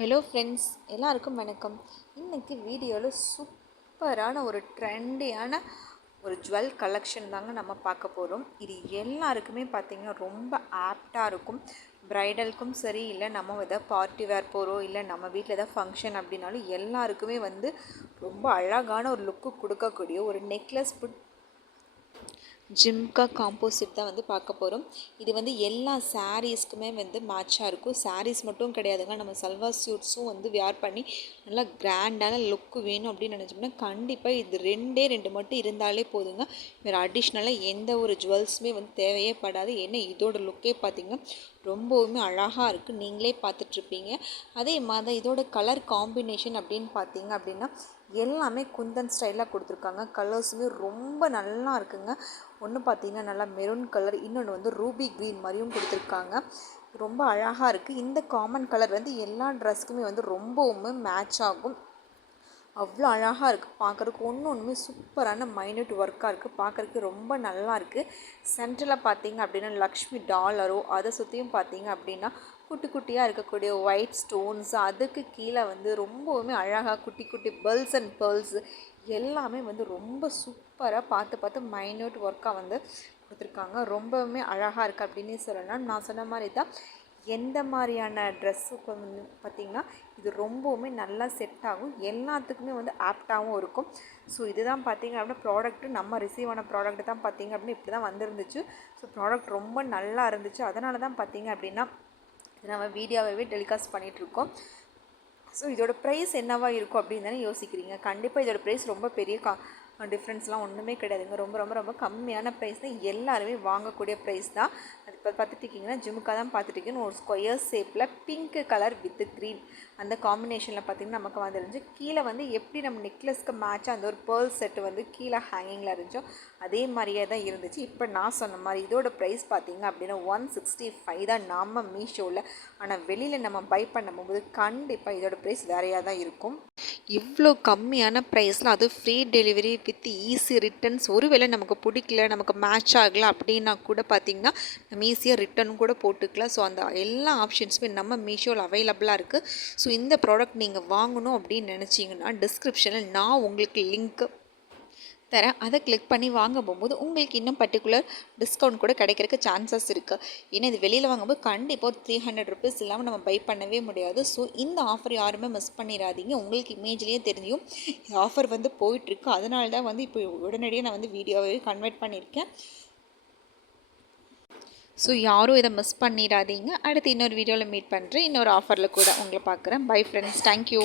Hello friends, எல்லாருக்கும் வணக்கம். இன்றைக்கி வீடியோவில் சூப்பரான ஒரு ட்ரெண்டியான ஒரு ஜுவல் கலெக்ஷன் தாங்க நம்ம பார்க்க போகிறோம். இது எல்லாருக்குமே பார்த்திங்கன்னா ரொம்ப ஆப்டாக இருக்கும். ப்ரைடலுக்கும் சரி, இல்லை நம்ம எதாவது பார்ட்டி வேர் போகிறோம், இல்லை நம்ம வீட்டில் எதாவது ஃபங்க்ஷன் அப்படின்னாலும் எல்லாருக்குமே ரொம்ப அழகான ஒரு லுக்கு கொடுக்கக்கூடிய ஒரு நெக்லஸ் ஜிம்கா காம்போசிட் தான் பார்க்க போகிறோம். இது எல்லா சாரீஸ்க்குமே மேட்சாக இருக்கும். சாரீஸ் மட்டும் கிடையாதுங்க, நம்ம சல்வார் சூட்ஸும் வியர் பண்ணி நல்லா கிராண்டான லுக்கு வேணும் அப்படின்னு நினச்சோம்னா கண்டிப்பாக இது ரெண்டு மட்டும் இருந்தாலே போதுங்க. வேறு அடிஷ்னலாக எந்த ஒரு ஜுவல்ஸுமே தேவையே படாது. ஏன்னா இதோட லுக்கே பார்த்திங்கன்னா ரொம்பவுமே அழகாக இருக்குது, நீங்களே பார்த்துட்ருப்பீங்க. அதே மாதிரி இதோட கலர் காம்பினேஷன் அப்படின்னு பார்த்தீங்க அப்படின்னா எல்லாமே குந்தன் ஸ்டைலாக கொடுத்துருக்காங்க. கலர்ஸுமே ரொம்ப நல்லா இருக்குங்க. ஒன்று பார்த்திங்கன்னா நல்லா மெரூன் கலர், இன்னொன்று ரூபி க்ரீன் மாதிரியும் கொடுத்துருக்காங்க. ரொம்ப அழகாக இருக்குது. இந்த காமன் கலர் எல்லா ட்ரெஸ்க்குமே ரொம்பவுமே மேட்ச் ஆகும். அவ்வளோ அழகாக இருக்குது பார்க்குறதுக்கு. ஒன்றுமே சூப்பரான மைன்யூட் ஒர்க்காக இருக்குது, பார்க்குறதுக்கு ரொம்ப நல்லா இருக்குது. சென்டரில் பார்த்திங்க அப்படின்னா லக்ஷ்மி டாலரோ, அதை சுற்றியும் பார்த்திங்க அப்படின்னா குட்டி குட்டியாக இருக்கக்கூடிய ஒயிட் ஸ்டோன்ஸ், அதுக்கு கீழே ரொம்பவுமே அழகாக குட்டி குட்டி பெல்ஸ் அண்ட் பேர்ல்ஸ் எல்லாமே ரொம்ப சூப்பராக பார்த்து மைன்யூட் ஒர்க்காக கொடுத்துருக்காங்க. ரொம்பவுமே அழகாக இருக்குது அப்படின்னு சொல்லலாம். நான் சொன்ன மாதிரி தான் எந்த மாதிரியான ட்ரெஸ்ஸுக்கு பார்த்திங்கன்னா இது ரொம்பவுமே நல்லா செட் ஆகும், எல்லாத்துக்குமே ஆப்டாகவும் இருக்கும். ஸோ இதுதான் பார்த்திங்க அப்படின்னா ப்ராடக்ட்டு, நம்ம ரிசீவ் ஆன ப்ராடக்ட் தான் பார்த்திங்க அப்படின்னா இப்படி தான் வந்துருந்துச்சு. ஸோ ப்ராடக்ட் ரொம்ப நல்லா இருந்துச்சு. அதனால தான் பார்த்திங்க அப்படின்னா நம்ம வீடியோவே டெலிகாஸ்ட் பண்ணிகிட்ருக்கோம். ஸோ இதோட ப்ரைஸ் என்னவா இருக்கும் அப்படின்னு தானே யோசிக்கிறீங்க. கண்டிப்பாக இதோட ப்ரைஸ் ரொம்ப பெரிய டிஃப்ரென்ஸ்லாம் ஒன்றுமே கிடையாதுங்க. ரொம்ப கம்மியான ப்ரைஸ் தான், எல்லாருமே வாங்கக்கூடிய ப்ரைஸ் தான். அது இப்போ பார்த்துட்டிங்கன்னா ஜிம்முக்காக தான் பார்த்துட்டிங்கன்னு ஒரு ஸ்கொயர் ஷேப்பில் பிங்க் கலர் வித் க்ரீன் அந்த காம்பினேஷனில் பார்த்திங்கன்னா நமக்கு வந்துருந்துச்சு. கீழே எப்படி நம்ம நெக்லஸ்க்கு மேட்சாக அந்த ஒரு பேர்ல் செட்டு கீழே ஹேங்கிங்கில் இருந்துச்சோ அதே மாதிரியே தான் இருந்துச்சு. இப்போ நான் சொன்ன மாதிரி இதோட ப்ரைஸ் பார்த்திங்க அப்படின்னா 165 தான் நம்ம மீஷோவில். ஆனால் வெளியில் நம்ம பை பண்ணும்போது கண்டிப்பாக இதோட ப்ரைஸ் வேறையாக தான் இருக்கும். இவ்வளோ கம்மியான ப்ரைஸில் அது free delivery with easy returns. ஒருவேளை நமக்கு பிடிக்கல, நமக்கு மேட்ச் ஆகலை அப்படின்னா கூட பார்த்திங்கன்னா நம்ம ஈஸியாக ரிட்டர்ன் கூட போட்டுக்கலாம். ஸோ அந்த எல்லா ஆப்ஷன்ஸுமே நம்ம மீஷோவில் அவைலபிளாக இருக்குது. ஸோ இந்த ப்ராடக்ட் நீங்கள் வாங்கணும் அப்படின்னு நினச்சிங்கன்னா டிஸ்கிரிப்ஷனில் நான் உங்களுக்கு லிங்க்கு தரேன். அதை கிளிக் பண்ணி வாங்க போகும்போது உங்களுக்கு இன்னும் பர்டிகுலர் டிஸ்கவுண்ட் கூட கிடைக்கிறதுக்கு சான்சஸ் இருக்குது. ஏன்னா இது வெளியில் வாங்கும்போது கண்டிப்பாக ஒரு 300 ருபீஸ் இல்லாமல் நம்ம பை பண்ணவே முடியாது. ஸோ இந்த ஆஃபர் யாருமே மிஸ் பண்ணிடாதீங்க. உங்களுக்கு இமேஜ்லேயே தெரியும் இந்த ஆஃபர் போயிட்டுருக்கு. அதனால தான் இப்போ உடனடியாக நான் வீடியோவே கன்வெர்ட் பண்ணியிருக்கேன். ஸோ யாரும் இதை மிஸ் பண்ணிடாதீங்க. அடுத்து இன்னொரு வீடியோவில் மீட் பண்ணுறேன். இன்னொரு ஆஃபரில் கூட உங்களை பார்க்குறேன். Bye friends, thank you.